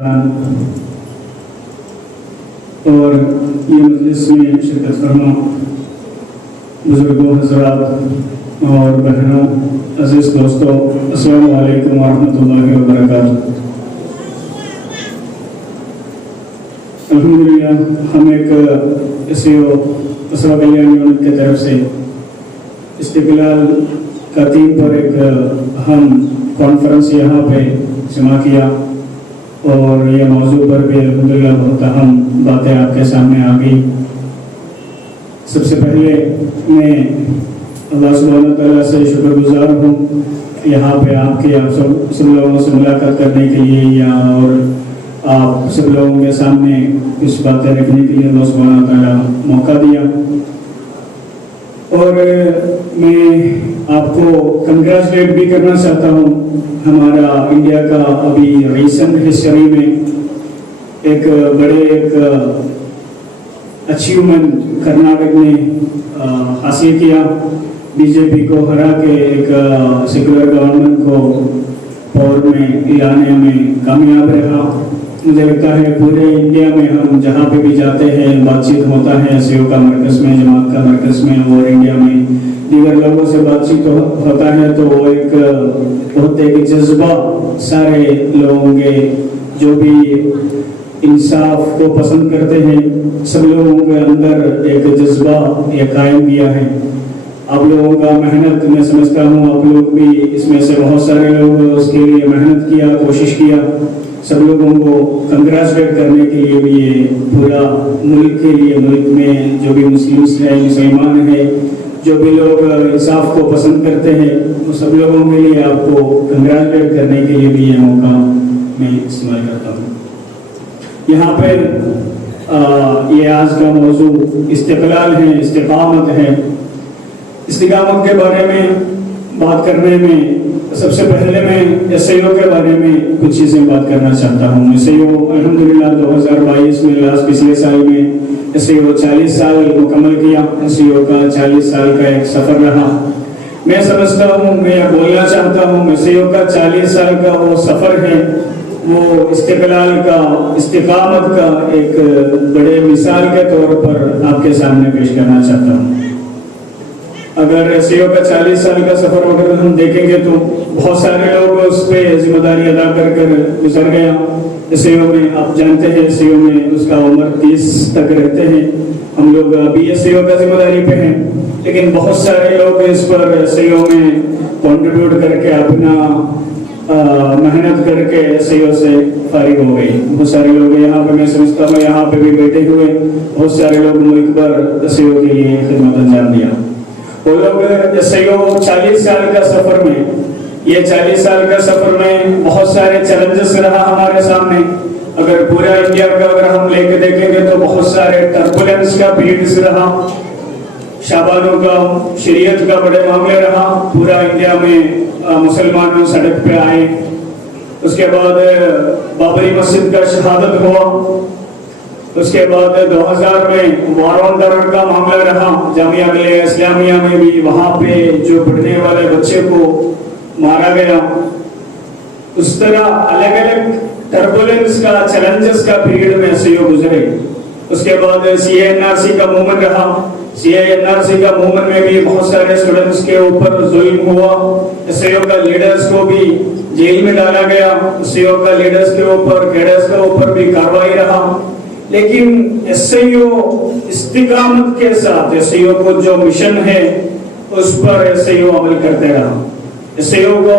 اور یہ مجلس میں شرکت فرما بزرگوں حضرات اور بہنوں عزیز دوستوں، السلام علیکم ورحمۃ اللہ وبرکاتہ۔ الحمدللہ ہم ایک اسرا کلیان یونٹ کی طرف سے استقلال کا تھیم پر ایک اہم کانفرنس یہاں پہ جمع کیا، اور یہ موضوع پر بھی الحمدللہ بہت اہم باتیں آپ کے سامنے آ گئی۔ سب سے پہلے میں اللہ سبحانہ تعالیٰ سے شکر گزار ہوں یہاں پہ آپ سب لوگوں سے ملاقات کرنے کے لیے اور آپ سب لوگوں کے سامنے کچھ باتیں رکھنے کے لیے اللہ سبحانہ تعالیٰ موقع دیا۔ اور میں آپ کو کنگریچولیٹ بھی کرنا چاہتا ہوں، ہمارا انڈیا کا ابھی ریسنٹ ہسٹری میں ایک اچیومنٹ کرناٹک نے حاصل کیا، بی جے پی کو ہرا کے ایک سیکولر گورنمنٹ کو پاور میں لانے میں کامیاب رہا۔ مجھے لگتا ہے پورے انڈیا میں ہم جہاں پہ بھی جاتے ہیں بات چیت ہوتا ہے SAO کا مرکز میں، جماعت کا مرکز میں، اور انڈیا میں دیگر لوگوں سے بات چیت ہوتا ہے تو وہ ایک جذبہ سارے لوگوں کے جو بھی انصاف کو پسند کرتے ہیں سب لوگوں کے اندر ایک جذبہ یہ قائم کیا ہے۔ آپ لوگوں کا محنت میں سمجھتا ہوں آپ لوگ بھی اس میں سے بہت سارے لوگ اس کے لیے محنت کیا، کوشش کیا۔ سب لوگوں کو کنگریچولیٹ کرنے کے لیے بھی یہ پورا ملک کے لیے، ملک میں جو بھی مسلمان ہیں، جو بھی لوگ انصاف کو پسند کرتے ہیں، وہ سب لوگوں کے لیے آپ کو کنگریچولیٹ کرنے کے لیے بھی یہ موقع میں استعمال کرتا ہوں۔ یہاں پہ یہ آج کا موضوع استقلال ہے، استقامت ہے۔ استقامت کے بارے میں بات کرنے میں سب سے پہلے میں SAO کے بارے میں کچھ چیزیں بات کرنا چاہتا ہوں۔ SAO الحمدللہ 2022 میں لاسٹ پچھلے سال میں SAO 40 سال مکمل کیا۔ SAO کا 40 سال کا ایک سفر رہا۔ میں سمجھتا ہوں، میں یہ بولنا چاہتا ہوں، SAO کا 40 سال کا وہ سفر ہے، وہ استقلال کا، استقامت کا ایک بڑے مثال کے طور پر آپ کے سامنے پیش کرنا چاہتا ہوں۔ اگر SAO کا 40 سال کا سفر اگر ہم دیکھیں گے تو بہت سارے لوگ اس پہ ذمہ داری ادا کر گزر گیا۔ SAO میں آپ جانتے ہیں SAO میں اس کا عمر 30 تک رہتے ہیں۔ ہم لوگ ابھی SAO کا ذمہ داری پہ ہیں، لیکن بہت سارے لوگ اس پر SAO میں کنٹریبیوٹ کر کے اپنا محنت کر کے SAO سے فارغ ہو گئی۔ بہت سارے لوگ یہاں پہ، میں سمجھتا ہوں یہاں پہ بھی بیٹھے ہوئے بہت سارے لوگ ملک پر SAO کے لیے خدمت انجام دیا۔ وہ لوگ SAO 40 سال کا سفر میں، یہ 40 سال کا سفر میں بہت سارے چیلنجز رہا ہمارے سامنے۔ اگر پورا انڈیا کا اگر ہم لے کے دیکھیں گے تو بہت سارے ٹربولنس کا پیریڈز رہا، شابانوں کا، شریعت کا بڑے معاملے رہا۔ پورا انڈیا میں مسلمان سڑک پہ آئے۔ اس کے بعد بابری مسجد کا شہادت ہوا۔ اس کے بعد 2000 میں وار آن ٹیرر کا معاملہ رہا، جامعہ ملیہ اسلامیہ میں بھی وہاں پہ جو پڑھنے والے بچے کو مارا گیا۔ اس طرح الگ الگ ٹربولنس کا، چیلنجز کا پیریڈ میں SAO گزرے۔ اس کے بعد CA/NRC کا موومنٹ رہا۔ CA/NRC کا موومنٹ میں بھی بہت سارے اسٹوڈنٹس کے اوپر ظلم ہوا۔ SAO کا لیڈرز کو بھی جیل میں ڈالا گیا۔ SAO کا لیڈرز کے اوپر، کیڈرز کے اوپر بھی کارروائی رہا۔ لیکن SAO استقامت کے ساتھ SAO کو جو مشن ہے اس پر SAO عمل کرتے رہا۔ SAO کو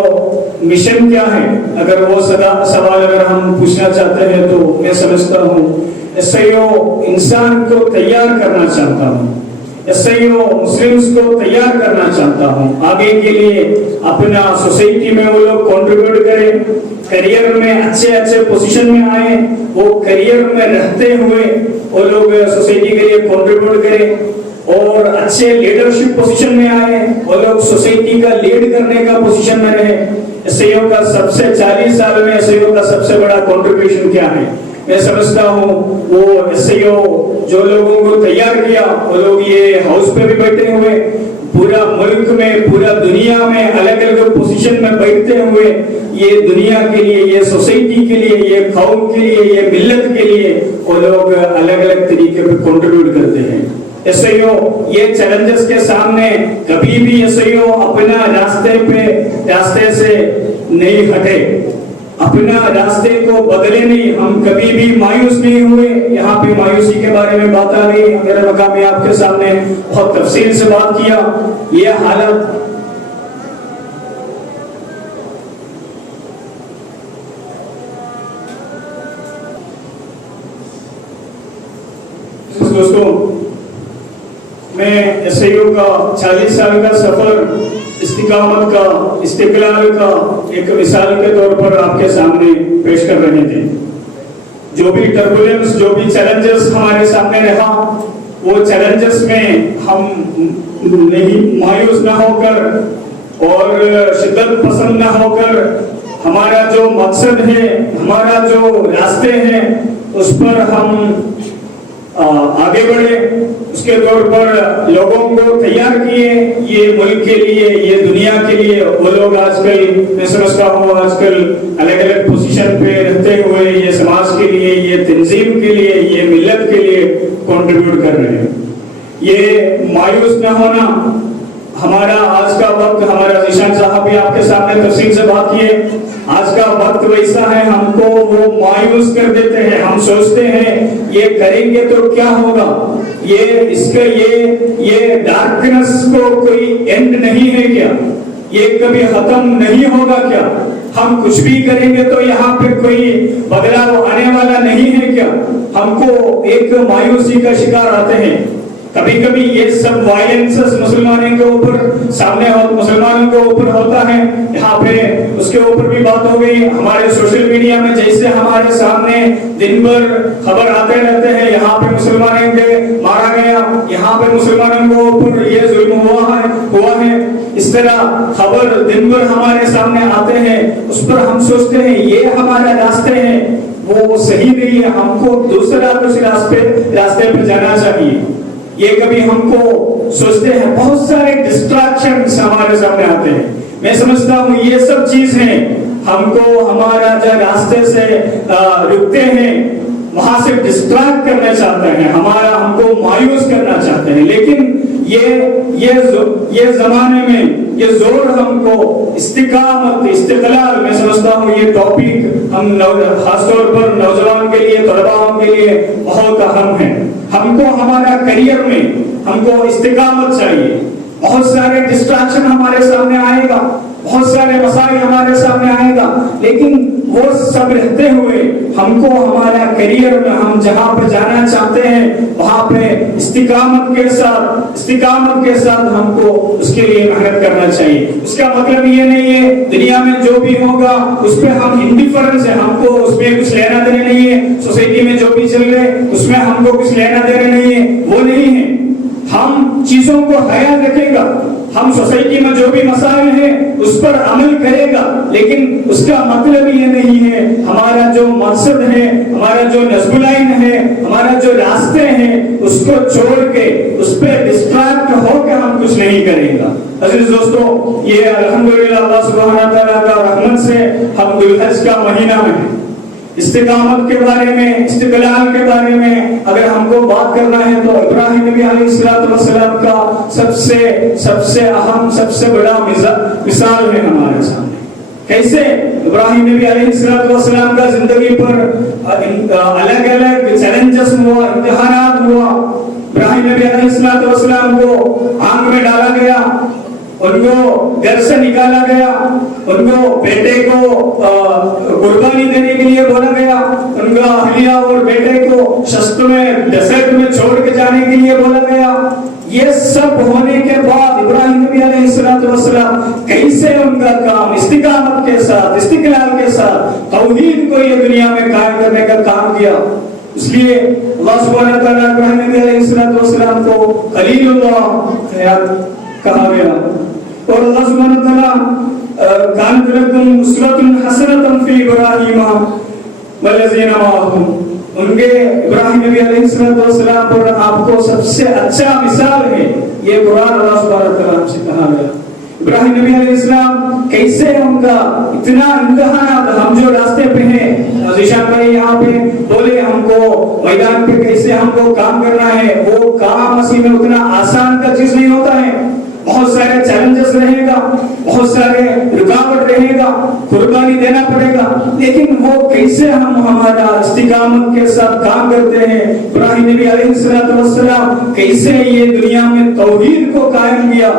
مشن کیا ہے؟ اگر وہ سوال اگر ہم پوچھنا چاہتے ہیں تو میں سمجھتا ہوں SAO انسان کو تیار کرنا چاہتا ہوں، SAO مسلمز کو تیار کرنا چاہتا ہوں آگے کے لیے، اپنا سوسائٹی میں وہ لوگ کنٹریبیوٹ کریں، کریئر میں اچھے پوزیشن میں آئیں، وہ کریئر میں رہتے ہوئے وہ لوگ سوسائٹی کے لیے کنٹریبیوٹ کریں، اور اچھے لیڈرشپ پوزیشن میں آئے، وہ لوگ سوسائٹی کا لیڈ کرنے کا پوزیشن میں رہے۔ SAO کا سب سے 40 سال میں SAO کا سب سے بڑا کنٹریبیوشن کیا ہے؟ میں سمجھتا ہوں وہ SIO جو لوگوں کو تیار کیا وہ لوگ یہ ہاؤس پہ بھی بیٹھے ہوئے, پورا ملک میں پورا دنیا میں الگ الگ پوزیشن میں بیٹھتے ہوئے یہ دنیا کے لیے, یہ سوسائٹی کے لیے, یہ قوم کے لیے, یہ ملت کے لیے وہ لوگ الگ الگ طریقے پہ کنٹریبیوٹ کرتے ہیں. SIO یہ چیلنجز کے سامنے کبھی بھی SIO اپنا راستے سے نہیں ہٹے, اپنا راستے کو بدلے نہیں, ہم کبھی بھی مایوس نہیں ہوئے. یہاں پہ مایوسی کے بارے میں بات آ گئی, میرے مقام آپ کے سامنے بہت تفصیل سے بات کیا. یہ حالت دوستوں, میں SIO کا 40 سال کا سفر استقامت کا, استقلال کا ایک مثال کے طور پر آپ کے سامنے پیش کر رہے تھے. جو بھی ٹربولنس, جو بھی چیلنجز ہمارے سامنے رہا, وہ چیلنجز میں ہم نہیں مایوس نہ ہو کر اور شدت پسند نہ ہو کر ہمارا جو مقصد ہے, ہمارا جو راستے ہیں اس پر ہم آگے بڑھے. اس کے طور پر لوگوں کو تیار کیے, یہ ملک کے لیے, یہ دنیا کے لیے. وہ لوگ آج کل میں سمجھتا ہوں آج کل الگ الگ پوزیشن پہ رہتے ہوئے یہ سماج کے لیے, یہ تنظیم کے لیے, یہ ملت کے لیے کنٹریبیوٹ کر رہے ہیں. یہ مایوس نہ ہونا, ہمارا آج کا وقت, ہمارا ذیشان صاحب بھی آپ کے سامنے تفصیل سے بات کیے, آج کا وقت ویسا ہے ہم کو وہ مایوس کر دیتے ہیں. ہم سوچتے ہیں یہ کریں گے تو کیا ہوگا, یہ ڈارکنس کو کوئی اینڈ نہیں ہے کیا, یہ کبھی ختم نہیں ہوگا کیا, ہم کچھ بھی کریں گے تو یہاں پہ کوئی بدلاؤ آنے والا نہیں ہے کیا. ہم کو ایک مایوسی کا شکار آتے ہیں. کبھی کبھی یہ سب وائلنسز مسلمانوں کے اوپر سامنے مسلمانوں کے اوپر ہوتا ہے. یہاں پہ اس کے اوپر بھی بات ہو گئی. ہمارے سوشل میڈیا میں جیسے ہمارے سامنے دن بھر خبر آتے رہتے ہیں, یہاں پہ مسلمانوں کے مارا گیا, یہاں پہ مسلمانوں کے اوپر یہ ظلم ہوا ہے, اس طرح خبر دن بھر ہمارے سامنے آتے ہیں. اس پر ہم سوچتے ہیں یہ ہمارا راستے ہیں, وہ صحیح نہیں ہے, ہم کو دوسرے راستے پہ جانا چاہیے. یہ کبھی ہم کو سوچتے ہیں. بہت سارے ڈسٹریکشنز ہمارے سامنے آتے ہیں. میں سمجھتا ہوں یہ سب چیزیں ہم کو ہمارا جو راستے سے رکتے ہیں, وہاں سے ڈسٹریکٹ کرنا چاہتے ہیں, ہم کو مایوس کرنا چاہتے ہیں. لیکن یہ زمانے میں یہ زور ہم کو استقامت, استقلال, میں سمجھتا ہوں یہ ٹاپک ہم خاص طور پر نوجوان کے لیے, طلباء کے لیے بہت اہم ہے. ہم کو ہمارا کریئر میں ہم کو استقامت چاہیے. بہت سارے ڈسٹریکشن ہمارے سامنے آئے گا, بہت سارے مسائل ہمارے سامنے آئے گا, لیکن وہ سب رہتے ہوئے ہم کو ہمارا کریئر میں ہم جہاں پہ جانا چاہتے ہیں وہاں پہ استقامت کے ساتھ ہم کو اس کے لیے محنت کرنا چاہیے. اس کا مطلب یہ نہیں ہے دنیا میں جو بھی ہوگا اس پہ ہم انڈیفرنس ہے, ہم کو اس میں کچھ لینا دینا نہیں ہے. سوسائٹی میں جو بھی چل رہے اس میں ہم کو کچھ لینا دینا نہیں ہے, وہ نہیں ہے. ہم چیزوں کو خیال رکھے گا, ہم سوسائٹی میں جو بھی مسائل ہیں اس پر عمل کرے گا, لیکن اس کا مطلب یہ نہیں ہے ہمارا جو مقصد ہے, ہمارا جو نصب لائن ہے, ہمارا جو راستے ہیں اس کو چھوڑ کے اس پہ ڈسٹریکٹ ہو کے ہم کچھ نہیں کریں گا. عزیز دوستو, یہ الحمدللہ اللہ سبحانہ تعالیٰ کا رحمت سے ہم ذو الحج کا مہینہ میں استقامت کے بارے میں, استقلال کے بارے میں اگر ہم کو بات کرنا ہے تو ابراہیم نبی علیہ السلام کا سب سے اہم, سب سے بڑا مثال ہے ہمارے سامنے. کیسے ابراہیم نبی علیہ السلام کا زندگی پر الگ الگ چیلنجز ہوا, امتحانات ہوا. ابراہیم نبی علیہ السلام کو آگ میں ڈالا گیا, ان کو گھر سے نکالا گیا, ان کو بیٹے کو قربانی دینے کے لیے بولا گیا, ان کا اہلیہ اور بیٹے کو شست میں ڈیزرٹ میں چھوڑ کے جانے کے لیے بولا گیا. یہ سب ہونے کے بعد ابراہیم نبی علیہ السلام کیسے ان کا کام استقامت کے ساتھ, استقلال کے ساتھ توحید کو یہ دنیا میں قائم کرنے کا کام کیا. اس لیے اللہ سبحانہ تعالیٰ ابراہیم نبی علیہ السلام کو خلیل اللہ کہا گیا. اور اللہ سبحانہ تعالیٰ کانت لکم اسوۃ حسنۃ فی ابراہیم, والذین معہم، ان کے ابراہیم نبی علیہ السلام پر آپ کو سب سے اچھا مثال ہے یہ قرآن اللہ سبحانہ وتعالیٰ سے کہا گیا۔ ابراہیم نبی علیہ السلام کیسے ان کا اتنا امتحانات، ہم جو راستے پہ ہیں، ذیشان بھائی یہاں پہ بولے ہم کو میدان پہ کیسے ہم کو کام کرنا ہے، وہ کام مسیح میں اتنا آسان کا چیز نہیں ہوتا ہے، بہت سارے چیلنجز رہے گا، بہت سارے رکاوٹ رہے گا، قربانی دینا پڑے گا، لیکن وہ کیسے ہم ہمارا استقامت کے ساتھ کام کرتے ہیں۔ ابراہیم نبی علیہ السلام کیسے یہ دنیا میں توحید کو قائم کیا،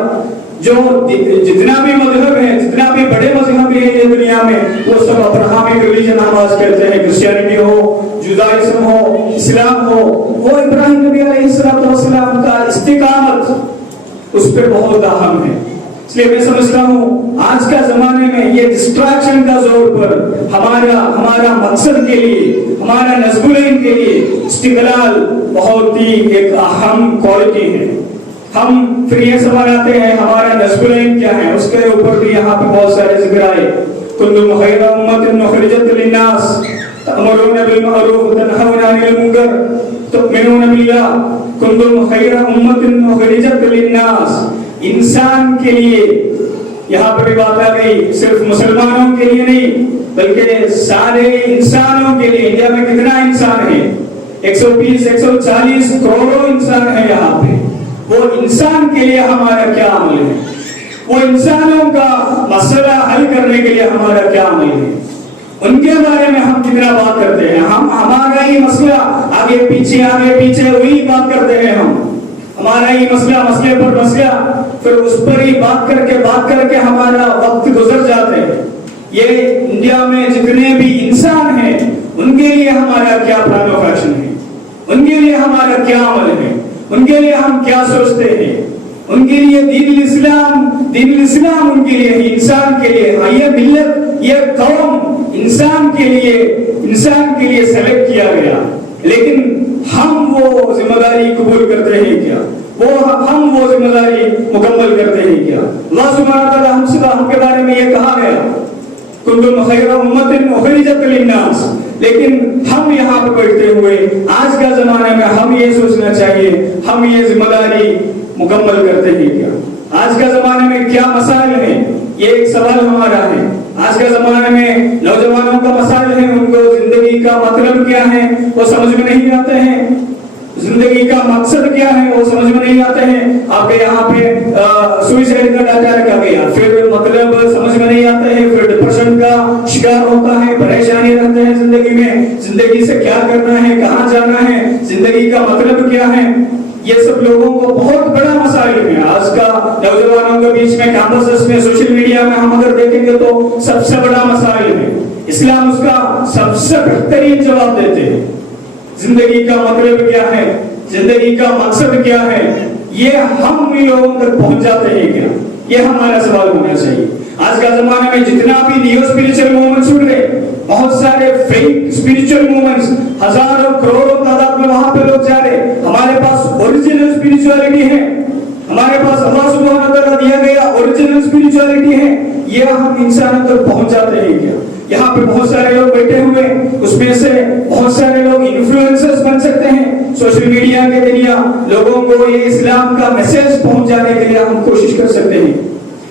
جو جتنا بھی مذہب ہے، جتنا بھی بڑے مذہب ہے یہ دنیا میں، وہ سب ابراہیمک ریلیجن آواز کرتے ہیں، کرسچینٹی ہو، جودائزم ہو، اسلام ہو، وہ ابراہیم نبی علیہ السلام کا استقامت اس پہ بہت اہم ہے۔ اس لیے میں سمجھتا ہوں آج کا زمانے میں یہ ڈسٹریکشن کا زور پر ہمارا مقصد کے لیے، ہمارا نظم العین کے لیے استقلال بہت ہی ایک اہم کوالٹی ہے۔ ہم پھر یہ سوال آتے ہیں ہمارا نظم العین کیا ہے، اس کے اوپر بھی یہاں پہ بہت سارے ذکر آئے۔ کنتم خیر امۃ اخرجت للناس تأمرون بالمعروف وتنہون عن المنکر تؤمنون باللہ۔ کنتم خیر امۃ اخرجت للناس، انسان کے لیے یہاں پہ بھی بات آ گئی، صرف مسلمانوں کے لیے نہیں بلکہ سارے انسانوں کے لیے۔ انڈیا میں کتنا انسان ہے؟ 120 140 کروڑوں انسان ہیں یہاں پہ۔ وہ انسان کے لیے ہمارا کیا عمل ہے، وہ انسانوں کا مسئلہ حل کرنے کے لیے ہمارا کیا عمل ہے، ان کے بارے میں ہم کتنا بات کرتے ہیں۔ ہم ہمارا ہی مسئلہ آگے پیچھے وہی بات کرتے ہیں، ہمارا ہی مسئلے پر مسئلہ، پھر اس پر ہی بات کر کے ہمارا وقت گزر جاتے ہیں۔ یہ انڈیا میں جتنے بھی انسان ہیں ان کے لیے ہمارا کیا پلان آف ایکشن ہے، ان کے لیے ہمارا کیا عمل ہے، ان کے لیے ہم کیا سوچتے ہیں، ان کے لیے دین الاسلام ان کے لیے ہی، انسان کے لیے، یہ ملت، یہ قوم انسان کے لیے سلیکٹ کیا گیا، لیکن ہم وہ ذمہ داری قبول کرتے ہیں کیا، ہم وہ ذمہ داری مکمل کرتے ہیں کیا؟ اللہ سبحانہ وتعالیٰ ہم کے بارے میں یہ کہا گیا کنتم خیر امۃ اخرجت للناس، لیکن ہم یہاں پہ بیٹھتے ہوئے آج کا زمانے میں ہم یہ سوچنا چاہیے ہم یہ ذمہ داری مکمل کرتے ہیں کیا؟ آج کا زمانے میں کیا مسائل ہیں، یہ ایک سوال ہمارا ہے۔ آج کے زمانے میں نوجوانوں کا مسائل ہے، ان کو زندگی کا مطلب کیا ہے وہ سمجھ میں نہیں آتے ہیں، زندگی کا مقصد کیا ہے وہ سمجھ میں نہیں آتے ہیں۔ آپ کے یہاں پہ سوئسائڈ کا ڈاٹا رکھا گیا، پھر مطلب سمجھ میں نہیں آتے ہیں، پھر ڈپریشن کا شکار ہوتا ہے، پریشانی رہتے ہیں زندگی میں، زندگی سے کیا کرنا ہے، کہاں جانا ہے، زندگی کا مطلب کیا ہے۔ یہ سب لوگوں کو بہت بڑا مسائل ہے آج کا نوجوانوں کے بیچ میں، کیمپسز میں، سوشل میڈیا میں ہم اگر دیکھیں گے تو سب سے بڑا مسائل ہے۔ اسلام اس کا سب سے بہترین جواب دیتے ہیں، زندگی کا مطلب کیا ہے، زندگی کا مقصد کیا ہے، یہ ہم لوگوں تک پہنچ جاتے ہیں کیا؟ یہ ہمارا سوال ہونا چاہیے۔ آج کا زمانے میں جتنا بھی نیو اسپریچل موومنٹس اٹھ رہے، بہت سارے فیک اسپریچل موومنٹس، ہزاروں کروڑوں تعداد میں وہاں پہ لوگ جا رہے، ہمارے پاس اوریجنل اسپریچولیٹی ہے، ہمارے پاس اللہ سبحانہ وتعالیٰ دیا گیا اوریجنل اسپریچولیٹی ہے، یہ ہم انسانوں تک پہنچ جاتے ہیں کیا؟ یہاں پہ بہت سارے لوگ بیٹھے ہوئے، اس میں سے بہت سارے لوگ انفلوئنسرز بن سکتے ہیں، سوشل میڈیا کے ذریعے لوگوں کو یہ اسلام کا میسج پہنچ جانے کے لیے ہم کوشش کر سکتے ہیں۔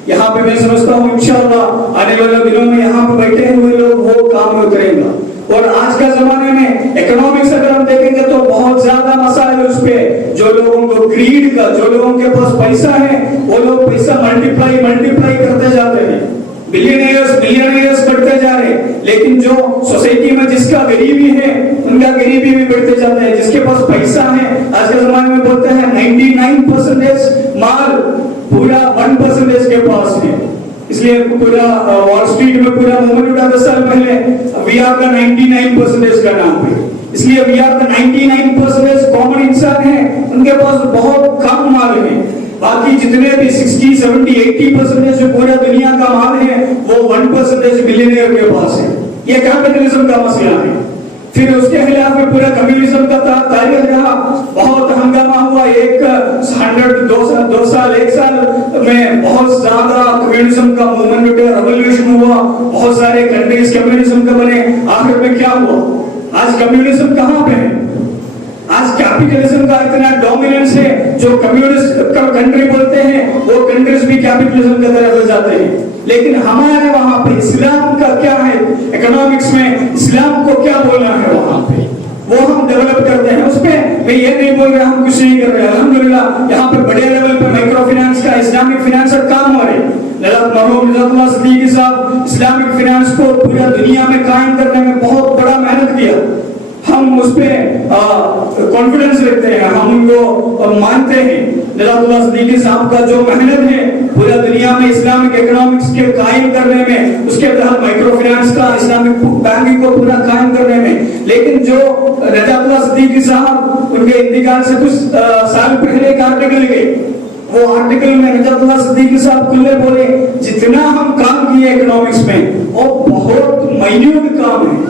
یہاں پہ میں سمجھتا ہوں انشاءاللہ آنے والے دنوں میں یہاں پہ بیٹھے ہوئے لوگ وہ کام کریں گا۔ اور آج کا زمانے میں اکنامکس اگر ہم دیکھیں گے تو بہت زیادہ مسائل اس پہ، جو لوگوں کو گریڈ کا، جو لوگوں کے پاس پیسہ ہے وہ لوگ پیسہ ملٹیپلائی کرتے جاتے ہیں، بلینئرز بڑھتے جا رہے ہیں، لیکن جو سوسائٹی میں جس کا غریبی ہے ان کا غریبی بھی بڑھتے جاتے ہیں، جس کے پاس پیسہ ہے آج کے زمانے میں بولتے ہیں 99% مال پورا 1% کے پاس ہے۔ اس لیے پورا وال اسٹریٹ میں پورا موومنٹ اٹھا 10 سال پہلے وی آر دا 99% کا نام پہ، اس لیے وی آر دا 99% کامن انسان ہیں، ان کے پاس بہت کم مال ہے، باقی جتنے بھی 60 70 80% جو پورا دنیا کا مال ہے وہ 1% بلینئر کے پاس ہے۔ یہ کیپٹلزم کا مسئلہ ہے۔ پھر اس کے خلاف میں پورا کمیونزم کا تاریخ رہا، بہت ہنگامہ ہوا، ایک 2 سال 1 سال میں بہت زیادہ کمیونزم کا موومنٹ ریولیوشن ہوا, بہت سارے کنٹریز کمیونزم کا بنے. آخر میں کیا ہوا؟ آج کمیونزم کہاں پہ ہے؟ آج کیپٹلزم کا اتنا ڈومیننس ہے, جو کمیونسٹ کنٹری بولتے ہیں وہ کنٹریز بھی کیپٹلزم کی طرف جاتے ہیں. لیکن ہمارے وہاں پہ اسلام کا کیا ہے, اکنامکس میں اسلام کو کیا بولنا ہے وہاں پہ, وہ ہم ڈیولپ کرتے ہیں. اس پہ میں یہ نہیں بول رہا ہم کچھ نہیں کر رہے. الحمدللہ یہاں پہ بڑے لیول پہ مائکرو فائنانس کا, اسلامک فائنانس کا کام ہو رہا ہے. مرحوم نجات اللہ صدیقی صاحب اسلامک فائنانس کو پورا دنیا میں قائم کرنے میں بہت بڑا محنت کیا. ہم اس پہ کانفیڈنس رکھتے ہیں, ہم ان کو مانتے ہیں. نجات اللہ صدیقی صاحب کا جو محنت ہے پورا دنیا میں اسلامک اکنامکس کے قائم کرنے میں, اس کے تحت مائکرو فائنانس کا, اسلامک بینکنگ کو پورا قائم کرنے میں. لیکن جو نجات اللہ صدیقی صاحب ان کے انتقال سے کچھ سال پہلے ایک آرٹیکل گئے, وہ آرٹیکل میں نجات اللہ صدیقی صاحب کھلے بولے جتنا ہم کام کیے اکنامکس میں وہ بہت مائنیوٹ کام ہے.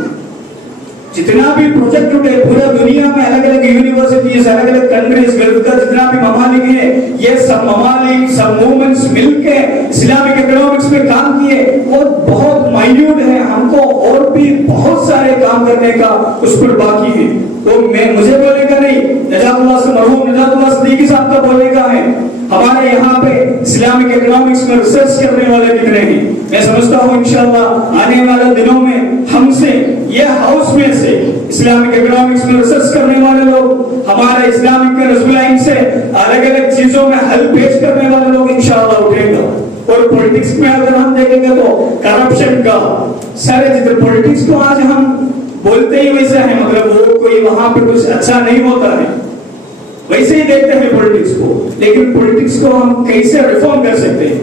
جتنا بھی پروجیکٹ اٹھے پورا دنیا میں الگ الگ یونیورسٹیز, الگ الگ کنٹریز, گلف کا جتنا بھی ممالک ہے, یہ سب ممالک سب موومنٹس مل کے اسلامک اکنامکس میں کام کیے, وہ بہت مائنیوٹ ہے. ہم کو اور بھی بہت سارے کام کرنے کا اس پر باقی ہے. تو مجھے بولنے کا نہیں, نجات اللہ سے مرحوم نجات اللہ صدیقی صاحب کا بولنے کا ہے. ہمارے یہاں پہ اسلامک اکنامکس میں ریسرچ کرنے والے کتنے ہیں؟ میں سمجھتا ہوں انشاءاللہ آنے والے دنوں میں ہم سے یہ ہاؤس میں سے اسلامک اکنامکس میں ریسرچ کرنے والے لوگ, ہمارے اسلامک کے نظم العین سے الگ الگ چیزوں میں حل پیش کرنے والے لوگ انشاءاللہ اٹھیں گا. اور پولیٹکس میں اگر ہم دیکھیں گے تو کرپشن کا سارے جتنے پولیٹکس کو آج ہم بولتے ہی ویسے ہیں, مطلب وہ کوئی وہاں پہ کچھ اچھا نہیں ہوتا ہے, ویسے ہی دیکھتے ہیں پولیٹکس کو. لیکن پولیٹکس کو ہم کیسے ریفارم کر سکتے ہیں,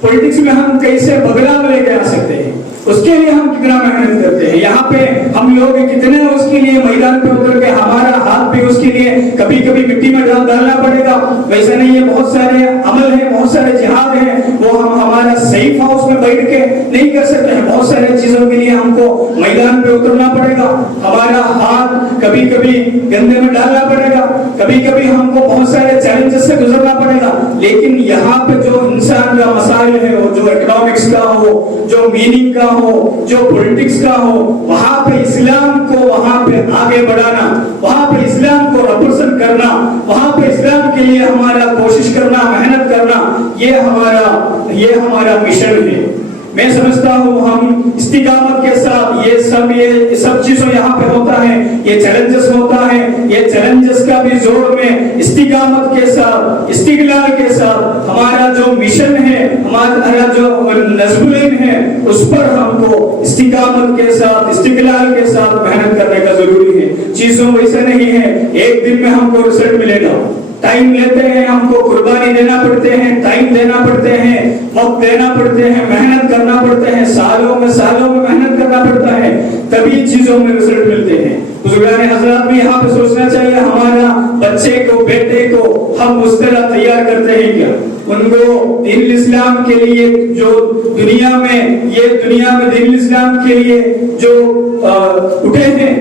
پولیٹکس میں ہم کیسے بدلاؤ لے کے آ سکتے ہیں, اس کے لیے ہم کتنا محنت کرتے ہیں. یہاں پہ ہم لوگ کتنے اس کے لیے میدان پہ اتر کے ہمارا ہاتھ بھی اس کے لیے کبھی کبھی مٹی میں ڈالنا پڑے گا. ویسے نہیں, یہ بہت سارے عمل ہیں, بہت سارے جہاد ہیں, وہ ہم ہمارا سیف ہاؤس میں بیٹھ کے نہیں کر سکتے ہیں. بہت سارے چیزوں کے لیے ہم کو میدان پہ اترنا پڑے گا. ہمارا ہاتھ کبھی کبھی گندے میں ڈالنا پڑے گا, کبھی کبھی ہم کو بہت سارے چیلنجز سے گزرنا پڑے گا. لیکن یہاں پہ جو انسان کا مسائل ہے, وہ جو اکنامکس کا ہو, جو میننگ کا ہو, جو پولیٹکس کا ہو, وہاں پہ اسلام کو وہاں پہ آگے بڑھانا, وہاں پہ اسلام کو ریپرزینٹ کرنا, وہاں پہ اسلام کے لیے ہمارا کوشش کرنا, محنت کرنا, یہ ہمارا مشن ہے. میں سمجھتا ہوں ہم استقامت کے ساتھ یہ سب چیزوں یہاں پہ ہوتا ہے, یہ چیلنجز ہوتا ہے, یہ چیلنجز کا بھی زور میں استقامت کے ساتھ, استقلال کے ساتھ ہمارا جو مشن ہے, ہمارا جو نظم العین ہے, اس پر ہم کو استقامت کے ساتھ, استقلال کے ساتھ محنت کرنے کا ضروری ہے. چیزوں ویسے نہیں ہے ایک دن میں ہم کو رزلٹ ملے گا. ٹائم لیتے ہیں, ہم کو قربانی دینا پڑتے ہیں, ٹائم دینا پڑتے ہیں, وقت دینا پڑتے ہیں, محنت کرنا پڑتے ہیں, سالوں میں محنت کرنا پڑتا ہے, تبھی چیزوں میں رزلٹ ملتے ہیں. بزرگان حضرات بھی یہاں پہ سوچنا چاہیے, ہمارا بچے کو, بیٹے کو ہم اس طرح تیار کرتے ہیں کیا؟ ان کو دین الاسلام کے لیے جو دنیا میں دین الاسلام کے لیے جو اٹھے ہیں,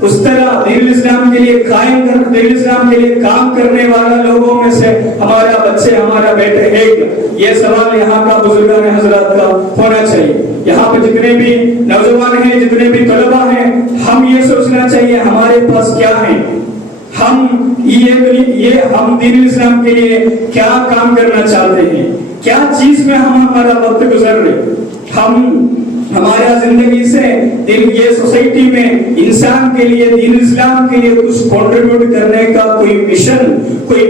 اس طرح دین الاسلام کے لیے دین الاسلام کے لیے کام کرنے والا لوگوں میں سے ہمارا بچے, ہمارا بیٹے ہے کیا؟ یہ سوال یہاں کا بزرگان حضرات کا ہونا چاہیے. یہاں پہ جتنے بھی نوجوان ہیں, جتنے بھی طلبہ ہیں, ہم یہ سوچنا چاہیے ہمارے پاس کیا ہے, ہم دین الاسلام کے لیے کیا کام کرنا چاہتے ہیں, کیا چیز میں ہمارا وقت گزر رہے. ہمارا زندگی سے یہ سوسائٹی میں انسان کے لیے, دین اسلام کے لیے کچھ کنٹریبیوٹ کرنے کا کوئی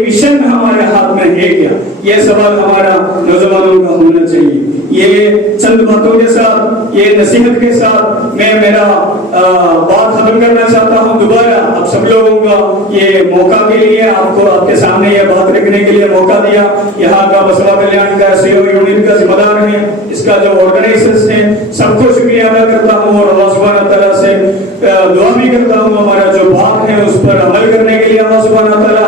مشن ہمارے ہاتھ میں ہے کیا؟ یہ سوال ہمارا نوجوانوں کا ہونا چاہیے. یہ چند باتوں کے ساتھ, یہ نصیحت کے ساتھ میں میرا بات ختم کرنا چاہتا ہوں. دوبارہ آپ سب لوگوں کا یہ موقع کے لیے, آپ کو آپ کے سامنے یہ بات رکھنے کے لیے موقع دیا. یہاں کا مسئلہ کلیان کا سیو یونین کا ذمہ دار ہے, اس کا جو آرگنائزرز ہیں, سب کو شکریہ ادا کرتا ہوں اور اللہ سبحانہ تعالیٰ سے دعا بھی کرتا ہوں ہمارا جو بات ہے اس پر عمل کرنے کے لیے اللہ سبحانہ تعالیٰ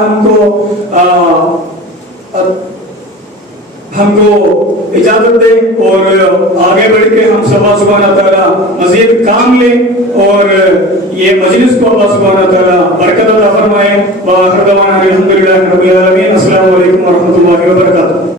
ہم کو اجازت دے اور آگے بڑھ کے ہم سب اللہ سبحانہ تعالیٰ مزید کام لیں اور یہ مجلس کو اللہ سبحانہ تعالیٰ برکت عطا فرمائے. وآخر دعوانا الحمدللہ رب العالمین. السلام علیکم ورحمۃ اللہ وبرکاتہ.